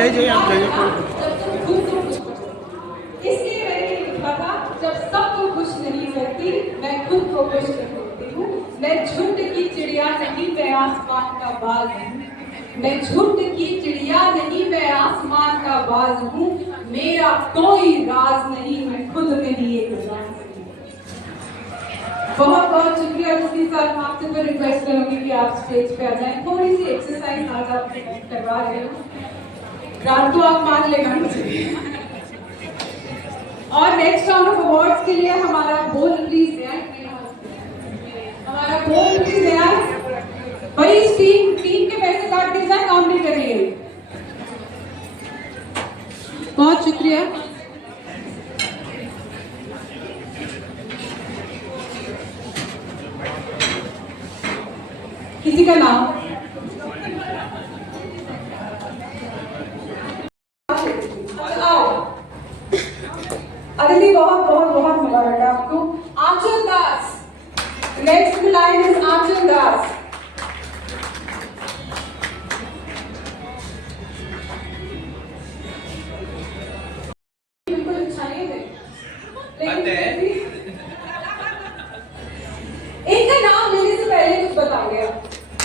जाइए आप जाइए। इसलिए मैंने लिखा था, जब सबको खुश नहीं करती मैं खुद को खुश कर देती हूँ। मैं झुंड की चिड़िया नहीं, मैं आसमान का बाज हूँ। मैं झुंड की चिड़िया नहीं, मैं आसमान का बाज हूँ। मेरा कोई राज नहीं, मैं खुद मेरी एक राज हूँ। बहुत बहुत शुक्रिया जस्टी सर, मैं आपसे फिर रिक्वेस्ट करूंगी कि आप स्टेज पे आ जाएं। थोड़ी सी एक्सरसाइज आज आप करवा रहे हो, रात को आप मान लेना मुझे। और नेक्स्ट राउंड ऑफ अवार्ड्स के लिए हमारा बोल प्लीज है, हमारा बोल प्लीज है भाई। इस टीम के पैसे काट के जाए, काम नहीं करेंगे। बहुत शुक्रिया। किसी का नाम आओ। अदिति, बहुत बहुत बहुत मुबारक आपको। आंचल दास, नेक्स्ट लाइन इज आंचल दास। बिल्कुल अच्छा नहीं है, इनका नाम लेने से पहले कुछ बता गया।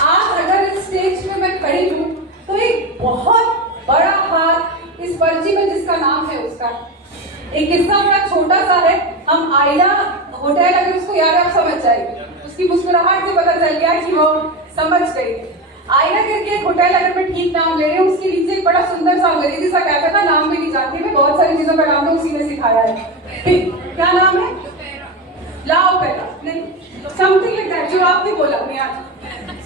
आज अगर इस स्टेज पे मैं खड़ी हूँ तो एक बहुत बड़ा हाथ इस पर्ची में जिसका नाम है उसका। एक किस्सा बड़ा छोटा सा है। हम आईना होटल, अगर उसको याद है आप समझ जाएंगे, उसकी मुस्कुराहट से पता चल गया कि वो समझ गई। आईना करके एक होटल, अगर मैं ठीक नाम ले रही हूँ, उसके नीचे एक बड़ा सुंदर सा अंग्रेजी सा कैफे था, नाम भी नहीं जानती मैं, बहुत सारी चीजों का नाम तो उसी ने सिखाया है। क्या नाम है? लाओ पहला नहीं, समथिंग लाइक दैट, जो आपने बोला मैं आज।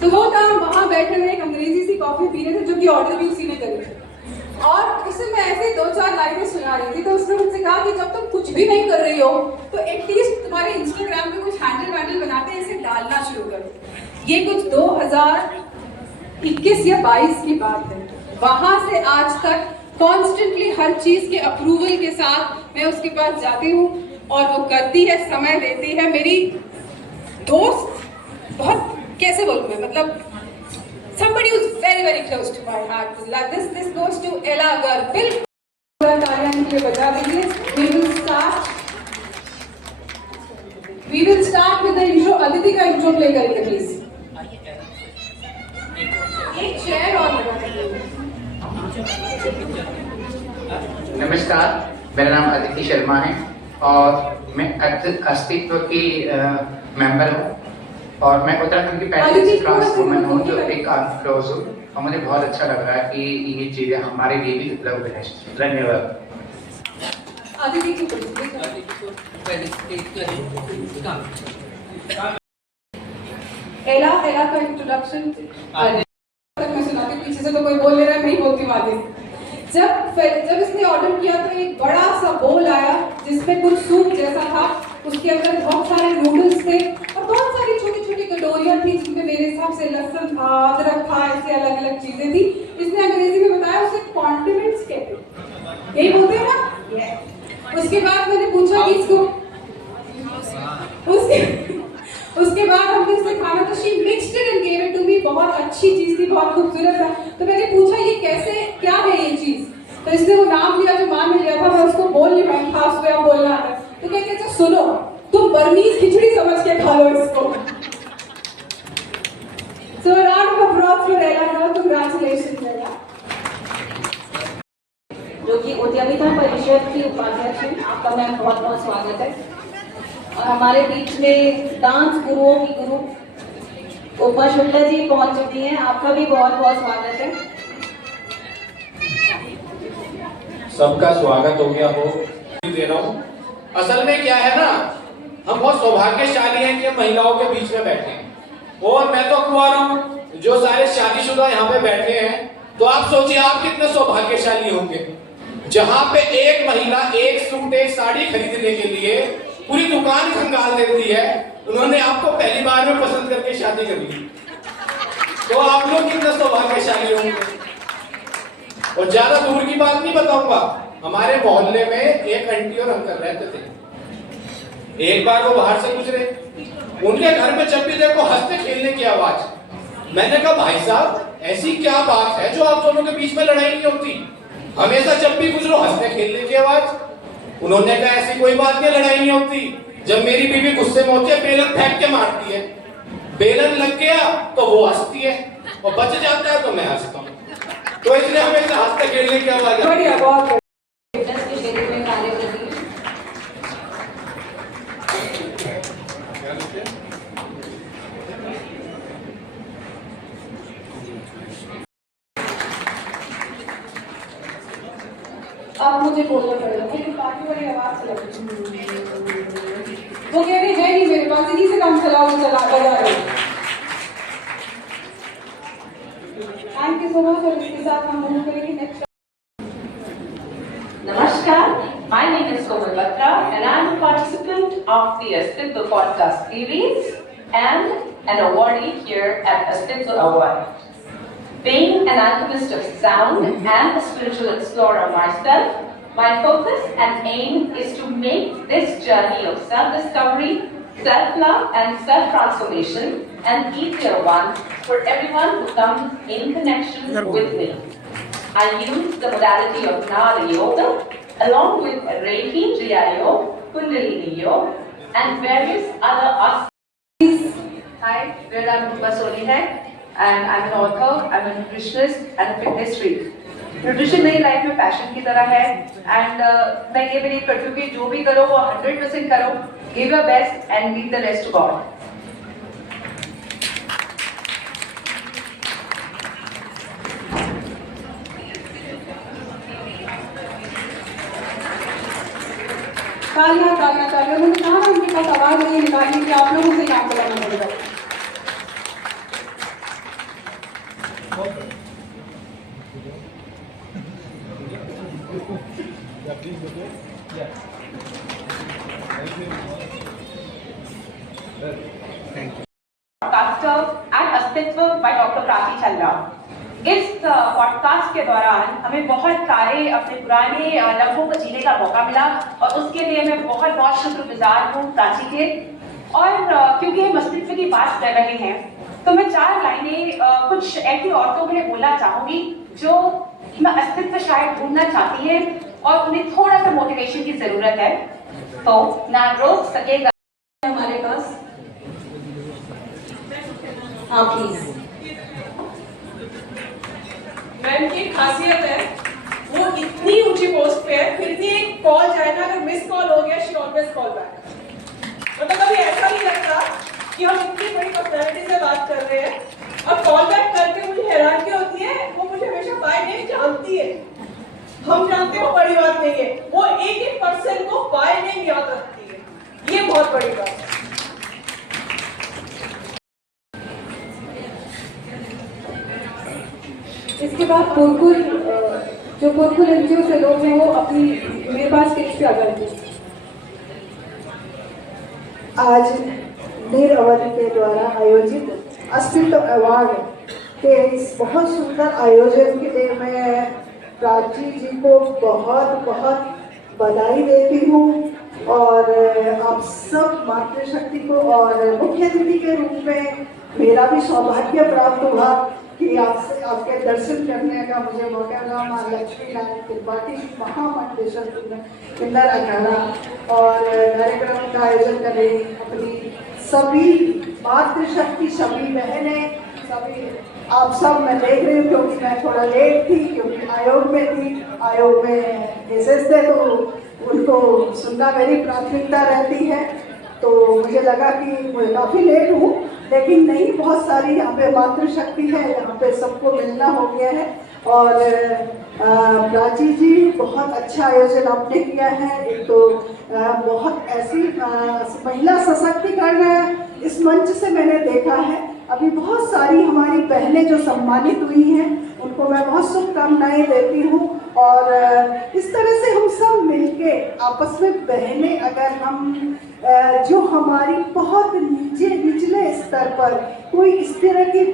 तो वो था, वहां बैठे हुए एक अंग्रेजी सी कॉफी पी रहे थे, जो कि ऑर्डर भी उसी ने करी थी। और उसे मैं ऐसे 2-4 लाइनें सुना रही थी, तो उसने मुझसे कहा कि जब तुम कुछ भी नहीं कर रही हो तो एटलीस्ट तुम्हारे इंस्टाग्राम पे कुछ हैंडल बनाते हैं, इसे डालना शुरू करो। ये कुछ 2021 या 22 की बात है। वहां से आज तक कॉन्स्टेंटली हर चीज के अप्रूवल के साथ मैं उसके पास जाती हूँ और वो करती है, समय देती है। मेरी दोस्त, बहुत कैसे बोलूं मैं, मतलब somebody who's very very close to my heart. This goes to Ella Garg. बिल्कुल तालियां के लिए बजा दीजिए। We will start with the intro. Aditi का intro play करेंगे please. एक चेयर और लगा दीजिए। नमस्कार, मेरा नाम अदिति शर्मा है और मैं अस्तित्व की मेंबर हूँ और मैं उत्तराखंड की पहली ट्रांस वुमेन हूँ जो एक क्लोज हूँ और मुझे बहुत अच्छा लग रहा है कि ये चीज़ें हमारे लिए भी उपलब्ध है। धन्यवाद। एला का इंट्रोडक्शन मैं सुनाती, पीछे से तो कोई बोल ले रहा है, नहीं बोलती आगे। जब इसने ऑर्डर किया तो एक बड़ा सा बोल आया जिसमें कुछ सूप जैसा था, उसके अंदर बहुत सारे नूडल्स थे और बहुत सारी छोटी छोटी कटोरियां थी जिनमें मेरे हिसाब से लहसुन था, अदरक था, ऐसे अलग अलग चीजें थी। इसने अंग्रेजी में बताया उसे कॉन्डिमेंट्स कहते हैं, यही बोलते हैं ना। उसके बाद मैंने पूछा कि इसको उसके बाद हमने इसे खाना, तो she mixed it and give it to me. बहुत अच्छी चीज थी, बहुत खूबसूरत था। तो मैंने पूछा ये कैसे, क्या है ये चीज? तो इसने वो नाम लिया जो मान लिया था, मैं उसको बोल नहीं पाई, खास हुआ बोलना है। तो कहते अच्छा सुनो, तुम बर्मीज खिचड़ी समझ के खा लो इसको। So a round of applause for Ella Garg. Congratulations Ella. जो कि उद्यमिता परिषद की उपाध्यक्ष हैं, आपका मैम बहुत बहुत स्वागत है। और हमारे बीच में डांस गुरुओं की गुरु उपमा शुक्ला जी पहुंच चुकी हैं, आपका भी बहुत बहुत स्वागत है। सबका स्वागत हो गया हो दे रहा हूँ। असल में क्या है ना, हम बहुत सौभाग्यशाली हैं कि हम महिलाओं के बीच में बैठे हैं और मैं तो कुंवारा हूँ, जो सारे शादीशुदा यहाँ पे बैठे हैं। तो आप सोचिए आप कितने सौभाग्यशाली होंगे, जहाँ पे एक महिला एक सूट एक साड़ी खरीदने के लिए पूरी दुकान खंगाल देती है। उन्होंने आपको पहली बार में पसंद करके शादी कर ली, तो आप लोग कितने सौभाग्यशाली होंगे। और ज्यादा दूर की बात नहीं बताऊंगा, हमारे मोहल्ले में एक आंटी और अंकल रहते थे। एक बार वो बाहर से गुजरे, उनके घर में जब भी देखो हंसते खेलने की आवाज। मैंने कहा भाई साहब ऐसी क्या बात है जो आप दोनों के बीच में लड़ाई नहीं होती? हमेशा जब भी कुछ लोग हंसने खेलने की आवाज। उन्होंने कहा ऐसी कोई बात नहीं, लड़ाई नहीं होती। जब मेरी बीवी गुस्से में होती है बेलन फेंक के मारती है, बेलन लग गया तो वो हंसती है और बच जाता है तो मैं हंसता हूँ। तो इसलिए हमेशा हंसते खेलने की आवाज। बढ़िया, बहुत बढ़िया। फिटनेस के क्षेत्र में कार्य कर रही हूँ। अब मुझे बोलना पड़ेगा, लेकिन काफी बड़ी आवाज से लगी। वो कह रहे हैं नहीं मेरे पास, इन्हीं से काम चला बजा रहे। Thank you so much. और इसके साथ हम मूव करेंगे next. Namaskar, my name is Komal Batra and I am a participant of the Astitva podcast series and an awardee here at Astitva Award. Being an alchemist of sound and a spiritual explorer myself, my focus and aim is to make this journey of self-discovery, self-love and self-transformation an easier one for everyone who comes in connection with me. I use the modality of Nada Yoga along with Reiki, Kriya Yoga, Kundalini Yoga and various other asanas. Hi, my name is Rupa Solihek and I'm an author, I'm a nutritionist and a fitness freak. Nutrition मेरी life में passion की तरह है and मैं ये believe करती हूँ कि जो भी करो वो 100% करो, give your best and leave the rest to God. तालियां तालियां तालियां। उन्होंने कहा ना उनके पास आवाज नहीं निकालने की, आप लोगों से काम चलाना पड़ेगा। पॉडकास्टर एंड अस्तित्व बाय डॉक्टर प्राची चंद्रा। इस पॉडकास्ट के दौरान हमें बहुत सारे अपने पुराने लम्हों को जीने का मौका मिला और उसके लिए मैं बहुत बहुत शुक्रगुजार हूँ प्राची के। और क्योंकि हम अस्तित्व की बात कर रहे हैं तो मैं 4 लाइनें कुछ ऐसी औरतों के लिए बोलना चाहूंगी जो अपना अस्तित्व शायद ढूंढना चाहती है और उन्हें थोड़ा सा मोटिवेशन की जरूरत है। तो ना रोक सकेगा हमारे पास। हाँ प्लीज। मैम की खासियत है वो इतनी ऊंची पोस्ट पे है, फिर भी एक कॉल जाए ना, अगर मिस कॉल हो गया शी ऑलवेज कॉल बैक। मतलब कभी ऐसा नहीं लगता कि हम इतनी बड़ी पर्सनैलिटी से बात कर रहे हैं और कॉल बैक करके मुझे हैरानी होती है। वो मुझे हमेशा बाय नेम जानती है, हम जानते हैं वो बड़ी बात नहीं है, वो एक पर्सन को बाय नेम याद रखती है, ये बहुत बड़ी बात है। इसके बाद पुरकुल, जो पुरकुल एनजीओ से लोग हैं वो अपनी मेरे पास स्टेज पे आ जाएंगे। आज नीर अवधि के द्वारा आयोजित अस्तित्व अवार्ड के इस बहुत सुंदर आयोजन के लिए मैं प्राची जी को बहुत बहुत बधाई देती हूँ और आप सब मातृशक्ति को और मुख्य अतिथि के रूप में मेरा भी सौभाग्य प्राप्त हुआ कि आपसे आपके दर्शन करने का मुझे मौका मिला। माँ लक्ष्मी नारायण त्रिपाठी महामंडलेश्वर किन्नर अखाड़ा और कार्यक्रम का आयोजन कर रही अपनी सभी मातृशक्ति, सभी बहनें, सभी आप सब मैं देख रही हूँ क्योंकि मैं थोड़ा लेट थी क्योंकि आयोग में थी। आयोग में केसेस थे तो उनको सुनना मेरी प्राथमिकता रहती है, तो मुझे लगा कि मैं काफ़ी लेट हूँ, लेकिन नहीं, बहुत सारी यहाँ पे मातृशक्ति है, यहाँ पे सबको मिलना हो गया है। और प्राची जी बहुत अच्छा आयोजन आपने किया है। एक तो बहुत ऐसी महिला सशक्तिकरण इस मंच से मैंने देखा है। अभी बहुत सारी हमारी बहनें जो सम्मानित हुई हैं उनको मैं बहुत शुभकामनाएं देती हूँ और इस तरह से हम सब मिलके आपस में बहनें अगर हम जो हमारी बहुत निचले स्तर पर कोई इस तरह की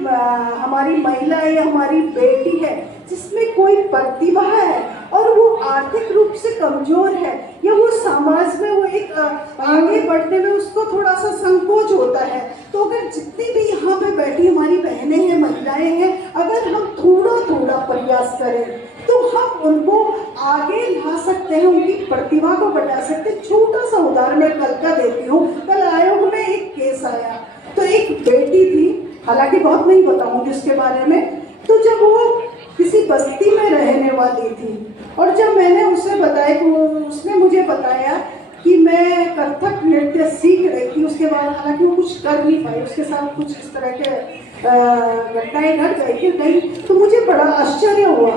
हमारी महिला या हमारी बेटी है जिसमें कोई प्रतिभा है और वो आर्थिक रूप से कमजोर है या वो समाज में वो एक आगे बढ़ने में उसको थोड़ा सा संकोच होता है, तो जितनी भी यहाँ पे बैठी हमारी बहनें हैं, महिलाएं हैं, अगर हम थोड़ा थोड़ा प्रयास प्रयास करें तो हम उनको आगे ला सकते हैं, उनकी प्रतिभा को बढ़ा सकते हैं। छोटा सा उदाहरण मैं कल का देती हूँ। कल आयोग में एक केस आया, तो एक बेटी थी, हालांकि बहुत नहीं बताऊंगी उसके बारे में, तो जब वो किसी बस्ती में रहने वाली थी और जब मैंने उसे बताया कि उसने मुझे बताया कि मैं कथक नृत्य सीख रही थी, उसके बाद हालांकि वो कुछ कर नहीं पाई, उसके साथ कुछ इस तरह के घटनाएं घट गई थी नहीं, तो मुझे बड़ा आश्चर्य हुआ।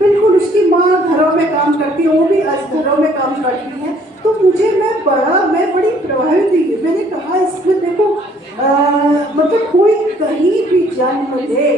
बिल्कुल उसकी माँ घरों में काम करती है, वो भी आज घरों में काम करती है, तो मैं बड़ी प्रभावित हुई। मैंने कहा इसमें देखो मतलब कोई कहीं भी जन्म ले,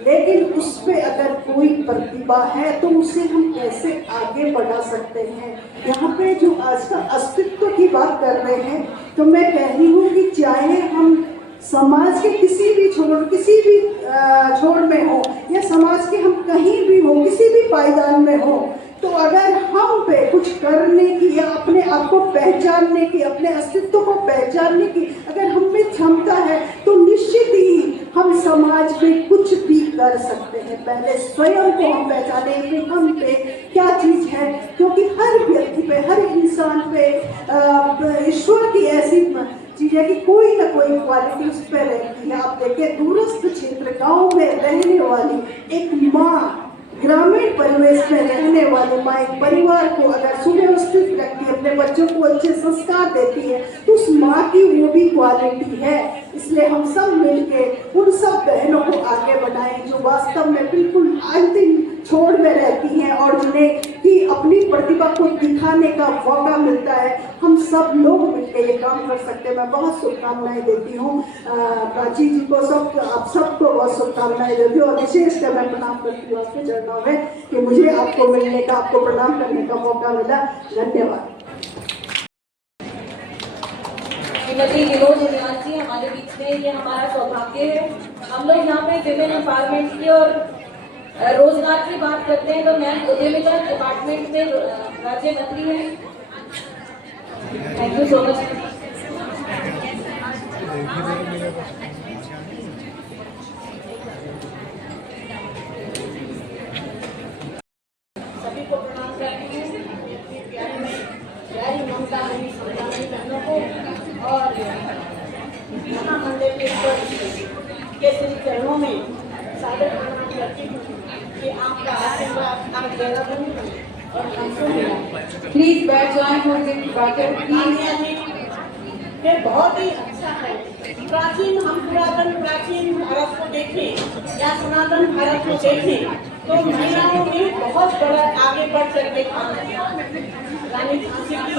लेकिन उस पे अगर कोई प्रतिभा है तो उसे हम कैसे आगे बढ़ा सकते हैं। यहाँ पे जो आज का अस्तित्व की बात कर रहे हैं, तो मैं कह रही हूँ कि चाहे हम समाज के किसी भी छोर में हो या समाज के हम कहीं भी हो, किसी भी पायदान में हो, तो अगर हम पे कुछ करने की या अपने आप को पहचानने की, अपने अस्तित्व को पहचानने की अगर हम में क्षमता है, तो निश्चित ही हम समाज में कुछ भी कर सकते हैं। पहले स्वयं को हम पहचाने कि हम पे क्या चीज है, क्योंकि हर व्यक्ति पे, हर इंसान पे ईश्वर की ऐसी चीज है कि कोई ना कोई क्वालिटी उस पर रहती है। आप देखिए दूरस्थ क्षेत्र गांव में रहने वाली एक माँ, ग्रामीण परिवेश में रहने वाली माँ एक परिवार को अगर सुव्यवस्थित रखती है, अपने बच्चों को अच्छे संस्कार देती है, तो उस माँ की वो भी क्वालिटी है। इसलिए हम सब मिलके उन सब बहनों को आगे बढ़ाएं जो वास्तव में बिल्कुल अंतिम छोर में रहती हैं और जिन्हें कि अपनी प्रतिभा को दिखाने का मौका मिलता है। हम सब लोग मिलकर ये काम कर सकते हैं। मैं बहुत शुभकामनाएं देती हूँ प्राची जी को, आप सबको बहुत शुभकामनाएं देती हूँ और विशेषकर मैं प्रणाम करती हूँ आपके चरणों में कि मुझे आपको मिलने का, आपको प्रणाम करने का मौका मिला। धन्यवाद। श्रीमती विनोद उनियाल जी हमारे बीच में, ये हमारा सौभाग्य है। हम लोग यहाँ पे विमेन एम्पावरमेंट की और रोजगार की बात करते हैं, तो मैम उद्यमिता डिपार्टमेंट में राज्य मंत्री हैं। Thank you so much. सभी को प्रणाम करती हूँ, प्यारी ममता बहनों को और महामंदिर के श्री चरणों में सादर प्रणाम करती हूँ कि आपका आशीर्वाद आप ज्यादा बने और हमको मिला। प्लीज बैठ जाएं थोड़ी देर बातें प्लीज। ये बहुत ही अच्छा है। हम प्राचीन भारत को देखें या सनातन भारत को देखें तो महिलाओं ने बहुत बड़ा आगे बढ़ सकते रानी झांसी की,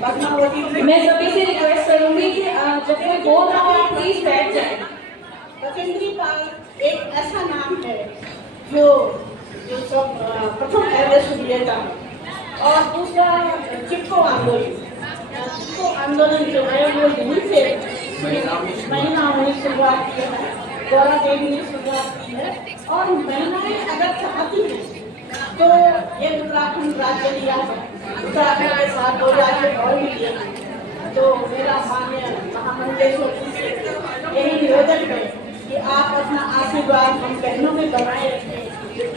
पद्मावती की। मैं सभी से रिक्वेस्ट करूंगी कि जब कोई बोल रहा हो प्लीज बैठ जाए। बचेंद्री पाल एक ऐसा नाम है जो सब प्रथम एवरेस्ट विजेता है और दूसरा चिपको आंदोलन जो है वो यहीं से महिलाओं ने शुरुआत की है, गौरा देवी ने शुरुआत की है। और महिलाएं अगर चाहती हैं तो ये उत्तराखंड राज्य लिया है, उत्तराखंड के साथ 2 राज्य और भी लिए हैं। तो मेरा माननीय महामंत्रेश्वर जी से यही निवेदन है कि आप अपना आशीर्वाद हम बहनों में बनाए रखें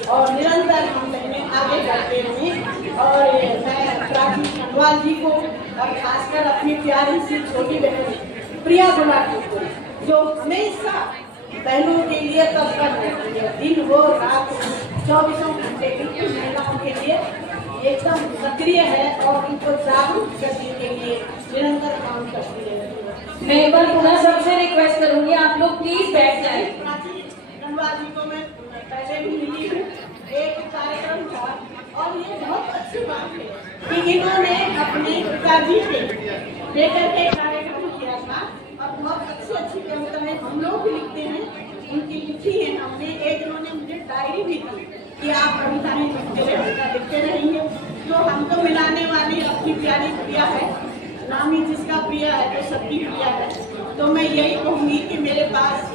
और निरंतर हम बहनें आगे बढ़ते रहें। और मैं प्राची खंडवाल जी को और खासकर अपनी प्यारी सी छोटी बहन प्रिया गुलाटी को, जो हमेशा बहनों के लिए तत्पर रहती है, दिन हो रात 24 घंटे बिल्कुल महिलाओं के लिए एकदम सक्रिय है और उनको जागरूक करने के लिए निरंतर काम करती रहती है। मैं एक बार पुनः सबसे रिक्वेस्ट करूंगी आप लोग प्लीज बैठ जाएं। प्राची खंडवाल जी को मैं पहले भी मिली हूँ, एक कार्यक्रम था और ये बहुत अच्छी बात है कि इन्होंने अपने पिताजी के लेकर के कार्यक्रम किया था और बहुत अच्छी कविताएं हम लोग भी लिखते हैं, उनकी लिखी है हमने। एक इन्होंने मुझे डायरी भी दी कि आप कविताएं लिखते रहेंगे। जो हमको मिलाने वाली अपनी प्यारी प्रिया है, नामी जिसका प्रिया है तो सबकी प्रिया है। तो मैं यही कहूँगी कि मेरे पास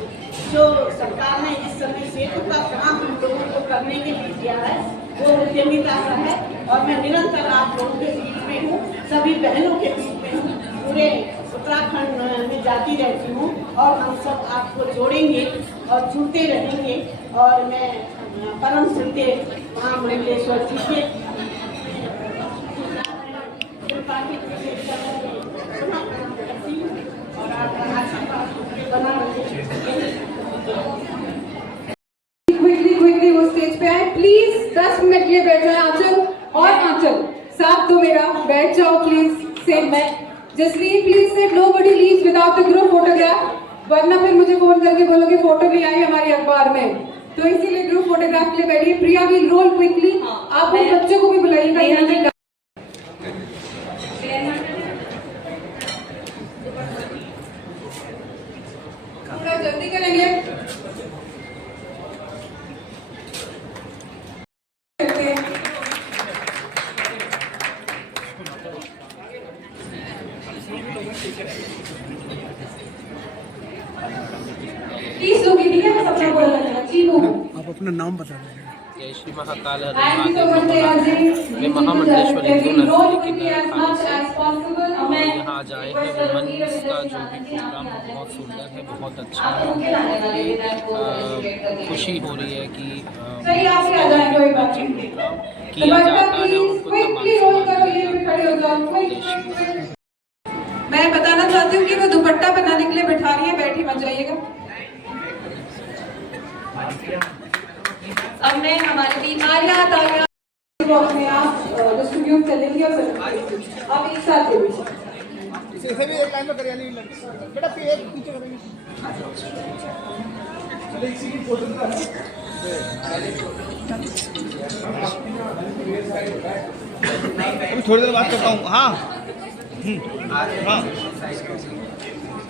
जो सरकार ने इस समय सेतु का काम हम लोगों को करने के लिए दिया है वो उद्यमिता का है और मैं निरंतर आप लोगों के बीच में हूँ, सभी बहनों के बीच में हूँ, पूरे उत्तराखंड में जाती रहती हूँ और हम सब आपको जोड़ेंगे और जुड़ते रहेंगे। और मैं परम सत्य महामंडलेश्वर जी के क्विकली वो स्टेज पे आए प्लीज। 10 मिनट के लिए बैठ जाए। आंचल और आंचल साथ दो मेरा, बैठ जाओ प्लीज। सेम मैं Jasleen please set nobody leaves without the group photograph, वरना फिर मुझे फोन करके बोलोगे फोटो नहीं आई हमारी अखबार में, तो इसीलिए ग्रुप फोटोग्राफ के लिए बैठिए। प्रिया विल रोल क्विकली। आप उन बच्चों को भी बुलाइएगा। थोड़ा जल्दी करेंगे। प्लीज लोग ठीक है, मैं सबका बोलना चाहता हूँ। जी बोलो। आप अपना नाम बता दीजिए। जय Shri Mahakal Thank you so much, Teja मैं महामंडलेश्वर हिंदू जी। नर्सरी के as much as possible। हम यहाँ आज आए हैं। वुमेन्स का जो भी प्रोग्राम बहुत सुंदर है, बहुत अच्छा है। खुशी हो रही है कि चलिए आप भी आ जाएं, कोई बात नहीं। किया जाता है उनको क्विकली रोल करो, ये भी खड़े हो जाओ। मैं बताना चाहती हूँ कि वो दुपट्टा बनाने के लिए बैठा रही है, बैठी मत जाइएगा। अब मैं हमारे बीच आलिया तालिया को अपने आप डिस्ट्रीब्यूट करेंगे और अब एक साथ के बीच इसे भी एक लाइन में करिए बेटा, फिर एक पीछे करेंगे। चलिए इसी की फोटो अभी थोड़ी देर बात करता हूँ। हाँ हाँ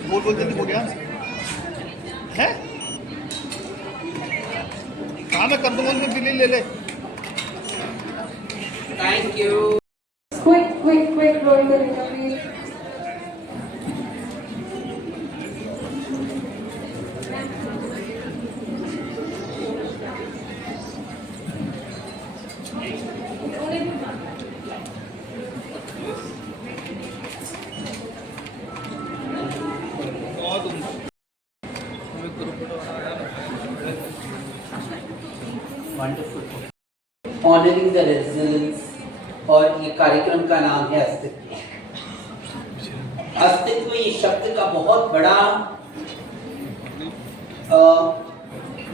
बोल जल्दी बोल यार है। हाँ मैं कर दूंगा, उनसे बिल्ली ले ले। Thank you. क्विक रोल करेगा please. Wonderful honouring the residence, और ये कार्यक्रम का नाम है अस्तित्व। अस्तित्व ये शब्द का बहुत बड़ा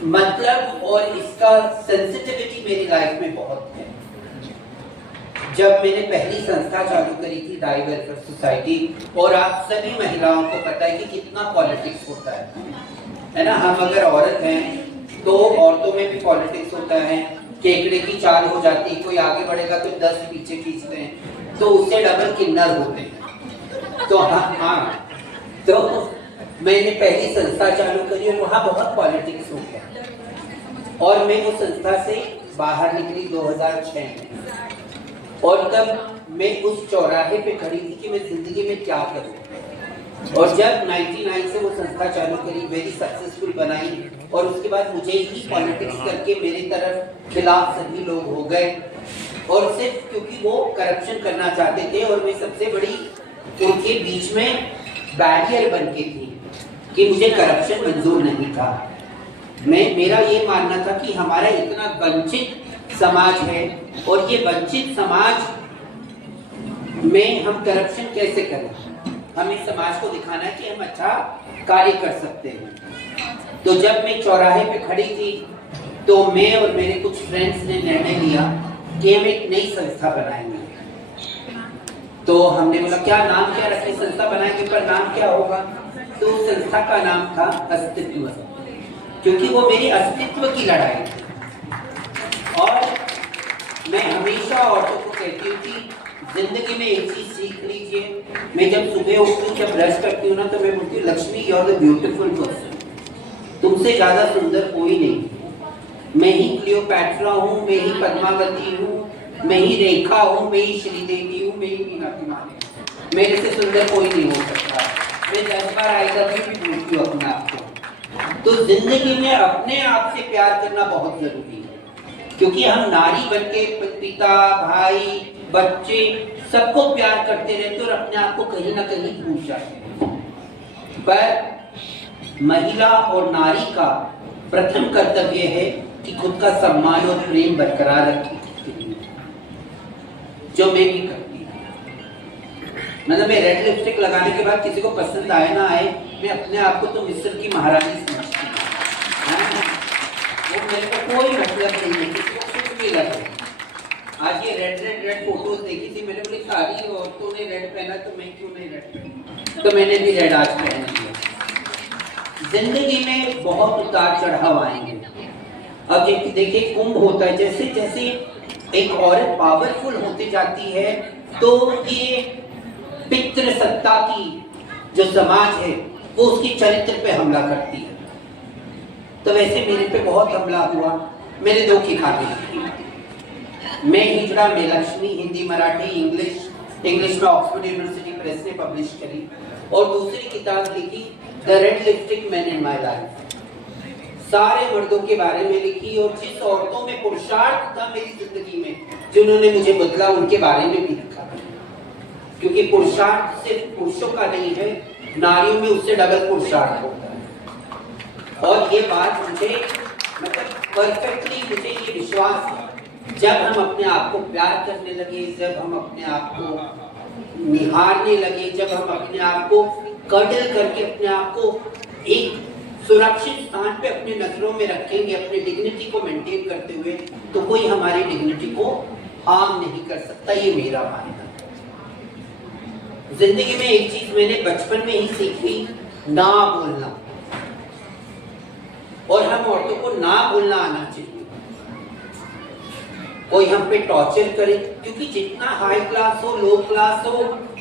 मतलब और इसका सेंसिटिविटी मेरी लाइफ में बहुत है। जब मैंने पहली संस्था चालू करी थी दाई वेलफेयर सोसाइटी, और आप सभी महिलाओं को पता है कि कितना पॉलिटिक्स होता है ना। हम अगर औरत हैं तो औरतों में भी पॉलिटिक्स होता है, केकड़े की चाल हो जाती है, कोई आगे बढ़ेगा तो 10 पीछे खींचते हैं, तो उससे डबल किन्नर होते हैं। तो हाँ तो मैंने पहली संस्था चालू करी और वहाँ बहुत पॉलिटिक्स हो गया, और मैं वो संस्था से बाहर निकली 2006 में, और तब मैं उस चौराहे पे खड़ी थी कि मैं जिंदगी में क्या करूँ। और जब 99 से वो संस्था चालू करी, वेरी सक्सेसफुल बनाई, और उसके बाद मुझे ही पॉलिटिक्स करके मेरे तरफ खिलाफ सभी लोग हो गए, और सिर्फ क्योंकि वो करप्शन करना चाहते थे, और मैं सबसे बड़ी उनके बीच में बैरियर बन के थी कि मुझे करप्शन मंजूर नहीं था। मेरा ये मानना था कि हमारा इतना वंचित समाज है, और ये वंचित समाज में हम करप्शन कैसे करें। हमें समाज को दिखाना है कि हम अच्छा कार्य कर सकते हैं। तो जब मैं चौराहे पे खड़ी थी, तो मैं और मेरे कुछ फ्रेंड्स ने निर्णय लिया कि हम एक नई संस्था बनाएंगे। तो हमने बोला क्या नाम क्या रखें, संस्था बनाएंगे पर नाम क्या होगा। तो संस्था का नाम था अस्तित्व, क्योंकि वो मेरी अस्तित्व की लड़ाई थी। और मैं हमेशा औरतों को कहती हूँ कि जिंदगी में एक चीज सीख लीजिए। मैं जब सुबह उठती हूँ, जब ब्रश करती हूँ ना, तो मैं बोलती हूँ Lakshmi you are the beautiful person, तुमसे ज्यादा सुंदर कोई नहीं। मैं ही क्लियोपैट्रा हूँ, मैं ही पद्मावती हूँ, मैं ही रेखा हूँ, मैं ही श्रीदेवी हूँ, मैं ही मीनाक्षी हूँ। मेरे से सुंदर कोई नहीं हो सकता। मैं 10 बार आई लव यू भी बोलती हूँ अपने आप को। तो जिंदगी में अपने आप से प्यार करना बहुत जरूरी है, क्योंकि हम नारी बनके पिता भाई बच्चे सबको प्यार करते रहते और अपने आप को कहीं ना कहीं भूल जाते हैं। पर महिला और नारी का प्रथम कर्तव्य है कि खुद का सम्मान और प्रेम बरकरार रखें, जो मैं भी करती हूँ। मतलब मैं रेड लिपस्टिक लगाने के बाद किसी को पसंद आए ना आए, मैं अपने आप को तो मिस्र की महारानी समझती हूँ। वो मेरे को कोई मतलब नहीं है, किसी को कुछ भी लगे। आज ये रेड फोटोज देखी थी, मैंने बोली सारी औरतों ने रेड पहना तो मैं क्यों नहीं रेड पहना, तो मैंने भी रेड आज पहन लिया। जिंदगी में बहुत उतार चढ़ाव आएंगे। अब देखिए कुंभ होता है, जैसे जैसे एक औरत पावरफुल होती जाती है तो ये पितृ सत्ता की जो समाज है वो उसकी चरित्र पे हमला करती है। तो वैसे मेरे पे बहुत हमला हुआ। मेरे 2 किताबें, मैं हिजड़ा में लक्ष्मी, हिंदी मराठी इंग्लिश में ऑक्सफोर्ड यूनिवर्सिटी प्रेस ने पब्लिश करी, और दूसरी किताब लिखी the red lipstick man in my life, सारे मर्दों के बारे में लिखी, और जिस औरतों में पुरुषार्थ था मेरी जिंदगी में, जिन्होंने मुझे बदला, उनके बारे में भी लिखा। क्योंकि पुरुषार्थ सिर्फ पुरुषों का नहीं है, नारियों में उससे डबल पुरुषार्थ होता है। और ये बात मुझे मतलब परफेक्टली मुझे ये विश्वास है, जब हम अपने आप को प्यार करने लगे, जब हम अपने आप को निहारने लगे, जब हम अपने आप को कर्डल करके अपने आप को एक सुरक्षित स्थान पे अपनी नजरों में रखेंगे, अपनी डिग्निटी को मेंटेन करते हुए, तो कोई हमारी डिग्निटी को हार्म नहीं कर सकता। ये मेरा मानना है। जिंदगी में एक चीज मैंने बचपन में ही सीखी, ना बोलना, और हम औरतों को ना बोलना आना चाहिए। कोई हम पे टॉर्चर करे, क्योंकि जितना हाई क्लास हो, लो क्लास हो,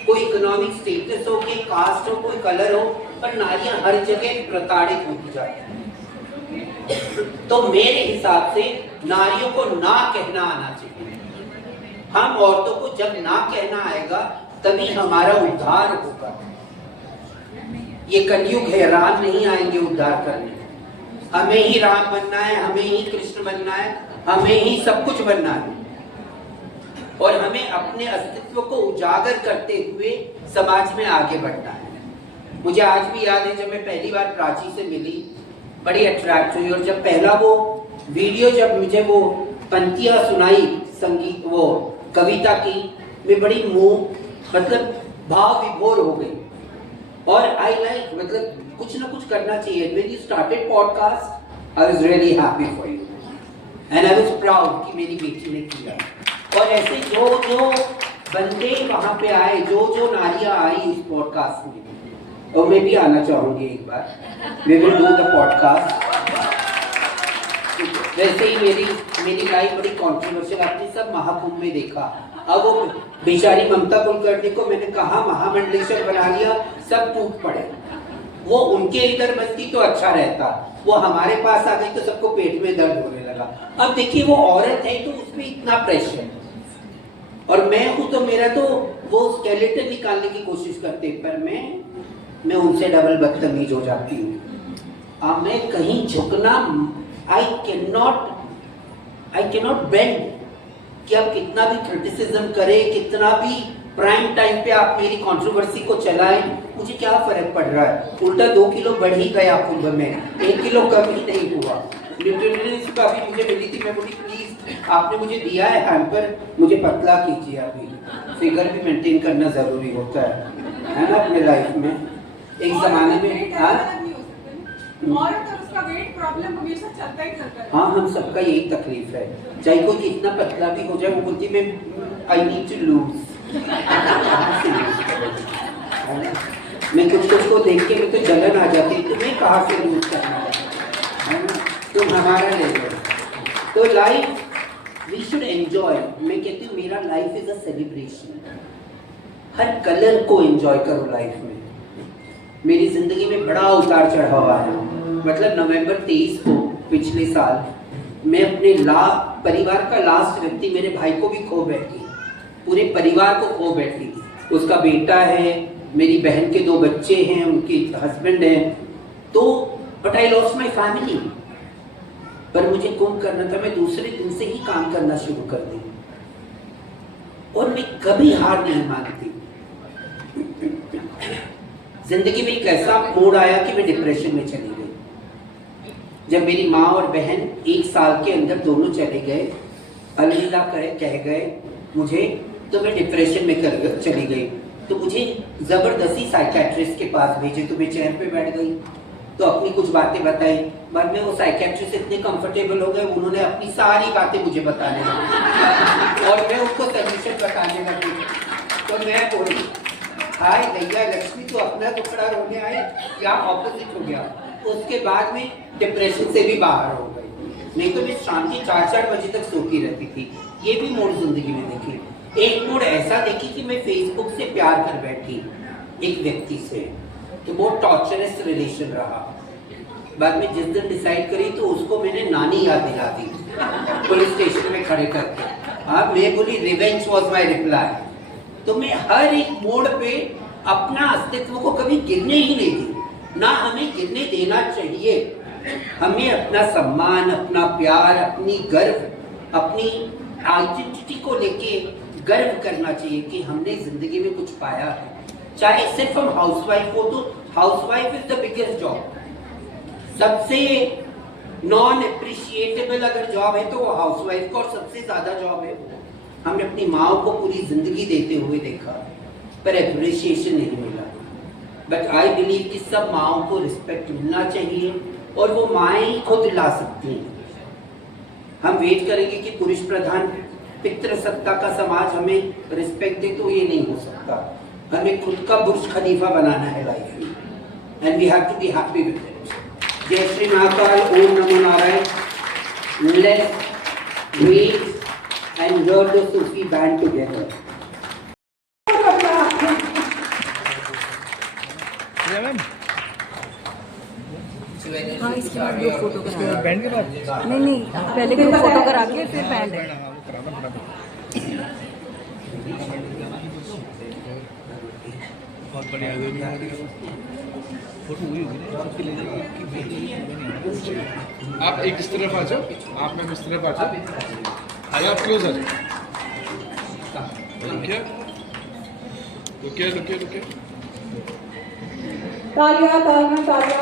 कोई इकोनॉमिक स्टेटस हो, कोई कास्ट हो, कोई कलर हो, पर नारियां हर जगह प्रताड़ित होती जाती हैं। तो मेरे हिसाब से नारियों को ना कहना आना चाहिए। हम औरतों को जब ना कहना आएगा तभी हमारा उद्धार होगा। ये कलयुग है, राम नहीं आएंगे उद्धार करने। हमें ही राम बनना है, हमें ही कृष्ण बनना है, हमें ही सब कुछ बनना है, और हमें अपने अस्तित्व को उजागर करते हुए समाज में आगे बढ़ना है। मुझे आज भी याद है, जब मैं पहली बार प्राची से मिली, बड़ी अट्रैक्ट हुई, और जब पहला वो वीडियो, जब मुझे वो पंक्तियां सुनाई संगीत, वो कविता की, मैं बड़ी मतलब भाव विभोर हो गई। और आई लाइक, मतलब कुछ ना कुछ करना चाहिए। When you started podcast, I was really happy for you, and I was proud कि मेरी बेटी ने किया। और ऐसे जो जो बंदे वहाँ पे आए, जो जो नारियाँ आई इस पॉडकास्ट में, और मैं भी आना चाहूँगी एक बार। We will do the podcast। वैसे ही मेरी लाइफ बड़ी कॉन्ट्रोवर्शियल, आपने सब महाकुंभ में देखा। अब वो बेचारी ममता कुलकर्णी को मैंने कहा महामंडलेश्वर बना लिया, सब टूट पड़े। वो उनके इधर बनती तो अच्छा रहता, वो हमारे पास आ गई तो सबको पेट में दर्द होने लगा। अब देखिए वो औरत है तो उसमें इतना प्रेशर, और मैं हूँ तो मेरा तो वो स्केलेटन निकालने की कोशिश करते, पर मैं उनसे डबल बदतमीज हो जाती हूँ। मैं कहीं झुकना, आई कैन नॉट बेंड, कि आप कितना भी क्रिटिसिज्म करें, कितना भी प्राइम टाइम पे आप मेरी कंट्रोवर्सी को चलाएं, मुझे क्या फर्क पड़ रहा है। उल्टा 2 किलो बढ़ ही गया कुंभ में, 1 किलो कम ही नहीं हुआ। न्यूट्रिशनिस्ट का भी मुझे मिली थी, मैं बोली प्लीज आपने मुझे दिया है हैम्पर, मुझे पतला कीजिए। अभी फिगर भी मेंटेन करना जरूरी होता है ना अपने लाइफ में। एक जमाने में औरत और उसका वेट प्रॉब्लम हमेशा चलता ही चलता है। हाँ, हम सबका यही तकलीफ है। चाहे कोई कितना पतला भी हो जाए, वो बोलती मैं आई नीड टू लूज। मैं कुछ को देख के मुझे जलन आ जाती है, तुम्हें कहाँ से लूज करना है ना, तुम हमारा ले लो। तो लाइफ वी शुड एंजॉय। मैं कहती हूँ मेरा life is a celebration. Her colour को एंजॉय करो लाइफ में। मेरी जिंदगी में बड़ा उतार चढ़ाव आया। मतलब नवंबर 23 को पिछले साल मैं अपने परिवार का लास्ट व्यक्ति, मेरे भाई को भी खो बैठी, पूरे परिवार को खो बैठी। उसका बेटा है, मेरी बहन के 2 बच्चे हैं, उनके हस्बैंड हैं, तो but I lost my family. पर मुझे कुंभ करना था, मैं दूसरे दिन से ही काम करना शुरू कर दी, और मैं कभी हार नहीं मानती। जिंदगी में एक ऐसा मोड़ आया कि मैं डिप्रेशन में चली गई। जब मेरी माँ और बहन 1 साल के अंदर दोनों चले गए, अलविदा कह गए मुझे, तो मैं डिप्रेशन में चली गई। तो मुझे ज़बरदस्ती साइकेट्रिस्ट के पास भेजे, तो मैं चेयर पे बैठ गई, तो अपनी कुछ बातें बताई। बाद में वो साइकेट्रिस्ट इतने कंफर्टेबल हो गए, उन्होंने अपनी सारी बातें मुझे बताने लगी और मैं उनको सोल्यूशन बताने लगी। तो मैं बोली, हाय भैया लक्ष्मी, तो अपना टुकड़ा रोने आए या ऑपोजिट हो गया। उसके बाद में डिप्रेशन से भी बाहर हो गई। नहीं तो मैं शाम के 4-4 बजे तक सोती रहती थी। ये भी मोड़ जिंदगी में देखी। एक मोड़ ऐसा देखी कि मैं फेसबुक से प्यार कर बैठी एक व्यक्ति से, तो वो टॉर्चरस रिलेशन रहा। बाद में जिस दिन डिसाइड करी तो उसको मैंने नानी याद दिला दी पुलिस स्टेशन में खड़े करके। हाँ, मैं बोली रिवेंज वॉज माई रिप्लाई। तो मैं हर एक मोड़ पे अपना अस्तित्व को कभी गिरने ही नहीं दी, ना हमें गिरने देना चाहिए। हमें अपना सम्मान, अपना प्यार, अपनी गर्व, अपनी आइडेंटिटी को लेके गर्व करना चाहिए कि हमने जिंदगी में कुछ पाया है। चाहे सिर्फ हम हाउसवाइफ हो, तो housewife is the biggest job. सबसे नॉन एप्रिशिएटेबल अगर जॉब है तो वो हाउसवाइफ का, और सबसे ज्यादा जॉब है वो। हमने अपनी माँ को पूरी जिंदगी देते हुए देखा, पर एप्रिसिएशन नहीं मिला। बट आई बिलीव कि सब माँओं को रिस्पेक्ट मिलना चाहिए, और वो माएँ खुद ला सकती हैं। हम वेट करेंगे कि पुरुष प्रधान पितृसत्ता का समाज हमें रिस्पेक्ट दे, तो ये नहीं हो सकता। हमें खुद का बुर्ज खलीफा बनाना है लाइफ में, and we have to be happy with it. जय श्री महाकाल, ओम नमो Narayan. Let's wait and hear the Sufi band together. हाँ, इसके बाद ग्रुप फोटो करा। बैंड के बाद नहीं, पहले ग्रुप फोटो करा के फिर बैंड है। बहुत बढ़िया फोटो हुई होगी ना, सबके ले जाएगी। आप एक इस तरफ आ जाओ, आप मैम इस तरफ आ जाओ, आइए आप क्लोज आ जाओ। रुकिए। तालियां तालियां तालियां।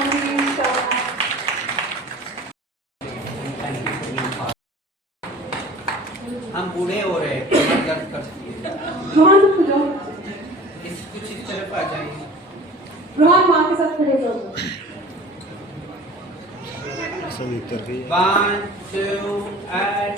हम बूढ़े हो रहे हैं, कमर दर्द करती है। रोहन कुछ इस तरफ आ जाइए। रोहन माँ के साथ खड़े हो। 1, 2 and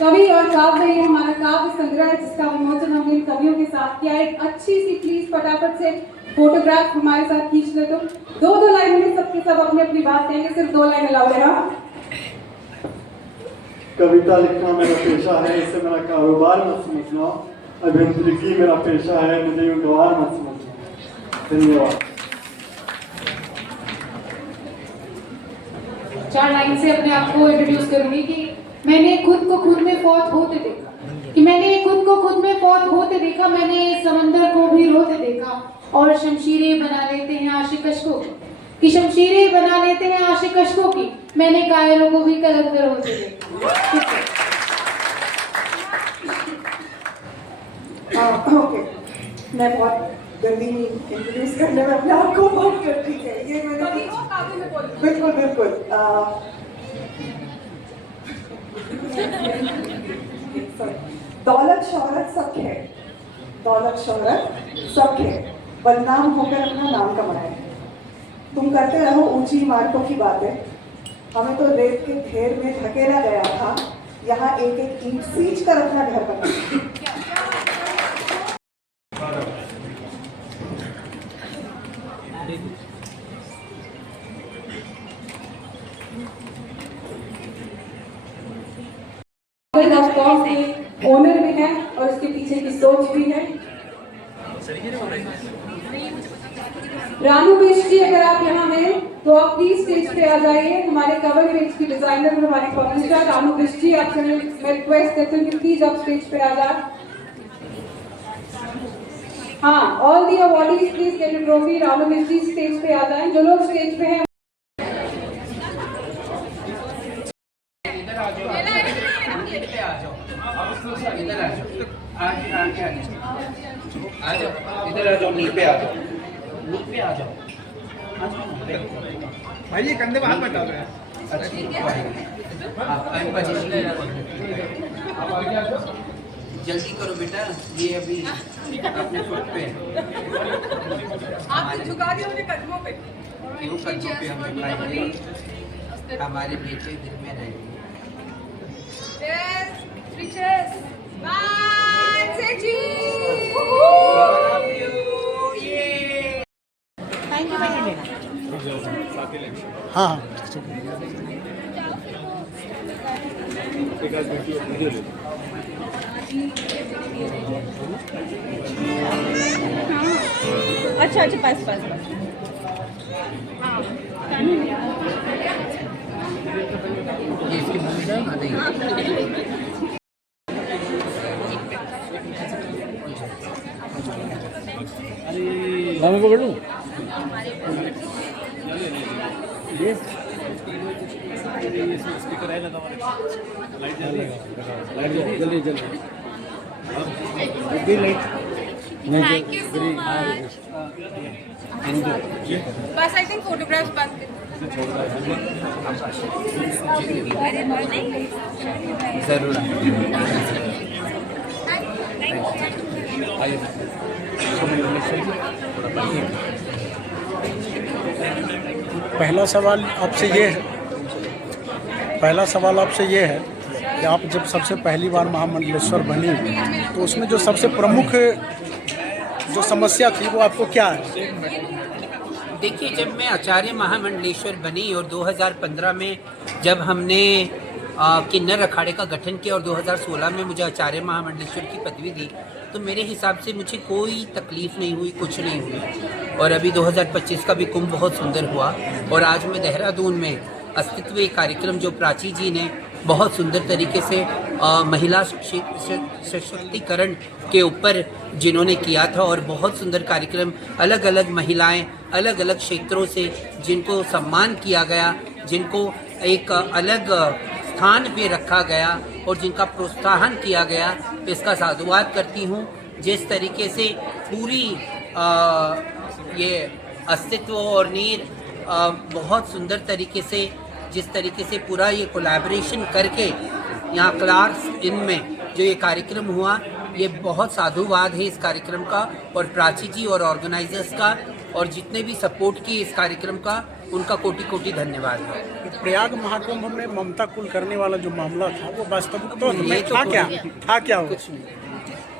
कवि और काव्य, ये हमारा काव्य संग्रह है जिसका विमोचन हमने इन कवियों के साथ किया है। एक अच्छी सी प्लीज फटाफट से फोटोग्राफ हमारे साथ खींच ले। तो 2 लाइन में सबके सब अपनी अपनी बात कहेंगे, सिर्फ 2 लाइन अलाउड है। कविता लिखना मेरा पेशा है, इसे मेरा कारोबार मत समझना। अभियांत्रिकी मेरा पेशा है, मुझे यूं गवार मत समझना। धन्यवाद। 4 लाइन से अपने आप को इंट्रोड्यूस करूंगी कि मैंने खुद को खुद में फौत होते देखा, मैंने समंदर को भी रोते देखा, और शमशीरें बना लेते हैं आशिक अश्कों की, शमशीरें बना लेते हैं आशिक अश्कों की, मैंने कायरों को भी कलंदर होते देखा। ओके, मैं बहुत जल्दी इंट्रोड्यूस करने में अपने आप को बहुत करती है। ये मैंने बिल्कुल दौलत शोहरत सब है, बदनाम होकर अपना नाम कमाए। तुम करते रहो ऊंची इमारतों की बातें, हमें तो रेत के ढेर में धकेला गया था, यहाँ एक एक ईंट सींच कर अपना घर बनाया। ओनर भी है और इसके पीछे की सोच भी है। रानू बिष्ट जी, अगर आप यहाँ हैं तो आप प्लीज स्टेज पे आ जाइए। हमारे कवर इमेज की डिजाइनर और हमारी पब्लिशर रानू बिष्ट जी, आपसे मैं रिक्वेस्ट करती हूँ कि प्लीज आप स्टेज पे आ जाए। हाँ, all the awardees please get a trophy. Ranu Bisht ji stage पे आ जाए। जो लोग स्टेज पे हैं जाओ, इधर आ जाओ, आ जाओ, इधर आ जाओ, नी पे आ जाओ, नी पे आ जाओ, भाई ये कंधे पे हाथ मत डाल रहे हैं। जल्दी करो बेटा, ये अभी अपने फुट पे आपने झुका दिया मुझे कदमों पे। क्यों कदमों पे हम झुकाएंगे, हमारे बेटे दिल में रहेंगे। Cheers, three cheers. Bye, say cheese. Thank you भैया। हाँ हाँ अच्छा अच्छा पास पास पास ये इसकी भूमिका है ना, नहीं मैं पकड़ लूँ ये स्पीकर है ना लाइट जल्दी जल्दी light Thank you so much. बस I think photographs बंद जरूर पहला सवाल आपसे ये है कि आप जब सबसे पहली बार महामंडलेश्वर बनी तो उसमें जो सबसे प्रमुख जो समस्या थी वो आपको क्या है? देखिए, जब मैं आचार्य महामंडलेश्वर बनी और 2015 में जब हमने किन्नर अखाड़े का गठन किया और 2016 में मुझे आचार्य महामंडलेश्वर की पदवी दी, तो मेरे हिसाब से मुझे कोई तकलीफ़ नहीं हुई, कुछ नहीं हुई। और अभी 2025 का भी कुंभ बहुत सुंदर हुआ और आज मैं देहरादून में अस्तित्व एक कार्यक्रम जो प्राची जी ने बहुत सुंदर तरीके से महिला सशक्तिकरण के ऊपर जिन्होंने किया था और बहुत सुंदर कार्यक्रम, अलग अलग महिलाएं अलग अलग क्षेत्रों से जिनको सम्मान किया गया, जिनको एक अलग स्थान पे रखा गया और जिनका प्रोत्साहन किया गया, इसका साधुवाद करती हूँ। जिस तरीके से पूरी ये अस्तित्व और नीर बहुत सुंदर तरीके से, जिस तरीके से पूरा ये कोलैबोरेशन करके यहाँ क्लार्क्स इन में जो ये कार्यक्रम हुआ, ये बहुत साधुवाद है इस कार्यक्रम का और प्राची जी और ऑर्गेनाइजर्स का और जितने भी सपोर्ट किए इस कार्यक्रम का, उनका कोटि कोटि धन्यवाद है। प्रयाग महाकुंभ में ममता कुलकर्णी वाला जो मामला था वो वास्तविक था क्या कुछ नहीं।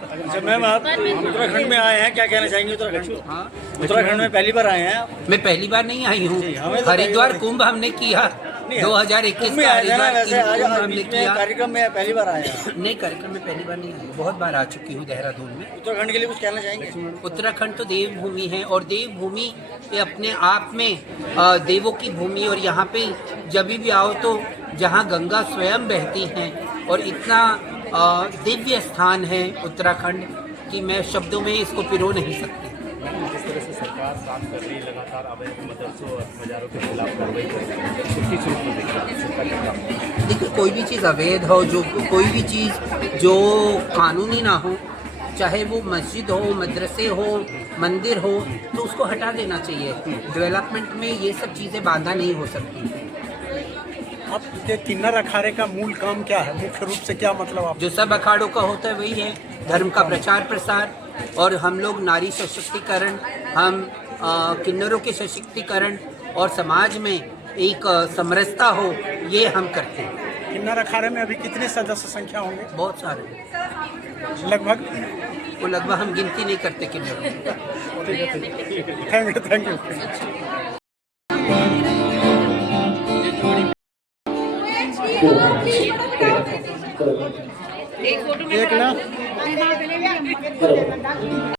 अच्छा मैम, आप उत्तराखंड में आए हैं, क्या कहना चाहेंगे उत्तराखंड? हाँ, उत्तराखंड में पहली बार आए हैं आप? मैं पहली बार नहीं आई हूँ, हरिद्वार कुंभ हमने किया 2021 का कार्यक्रम में पहली बार आए हैं? नहीं, कार्यक्रम में पहली बार नहीं आई, बहुत बार आ चुकी हूँ देहरादून में। उत्तराखंड के लिए कुछ कहना चाहेंगे? उत्तराखंड तो देवभूमि है और देवभूमि ये अपने आप में देवों की भूमि, और यहाँ पे जब भी आओ तो जहाँ गंगा स्वयं बहती हैं और इतना दिव्य स्थान है उत्तराखंड कि मैं शब्दों में इसको पिरो नहीं सकती। जिस तरह से सरकार काम कर रही है, लगातार अवैध मदरसों और मज़ारों के खिलाफ कार्रवाई कर रही है, तो किस रूप में देखिए? देखिए, कोई भी चीज़ अवैध हो, जो कोई भी चीज़ जो कानूनी ना हो, चाहे वो मस्जिद हो, मदरसे हो, मंदिर हो, तो उसको हटा देना चाहिए। डेवलपमेंट में ये सब चीज़ें बाधा नहीं हो सकती। अब किन्नर अखाड़े का मूल काम क्या है, मुख्य रूप से क्या मतलब आप? जो सब अखाड़ों का होता है वही है, धर्म का प्रचार प्रसार, और हम लोग नारी सशक्तिकरण, हम किन्नरों के सशक्तिकरण और समाज में एक समरसता हो, ये हम करते हैं। किन्नर अखाड़े में अभी कितने सदस्य संख्या होंगे? बहुत सारे, लगभग वो लगभग हम गिनती नहीं करते किन्नरों। Thank you. एक फोटो में एक ना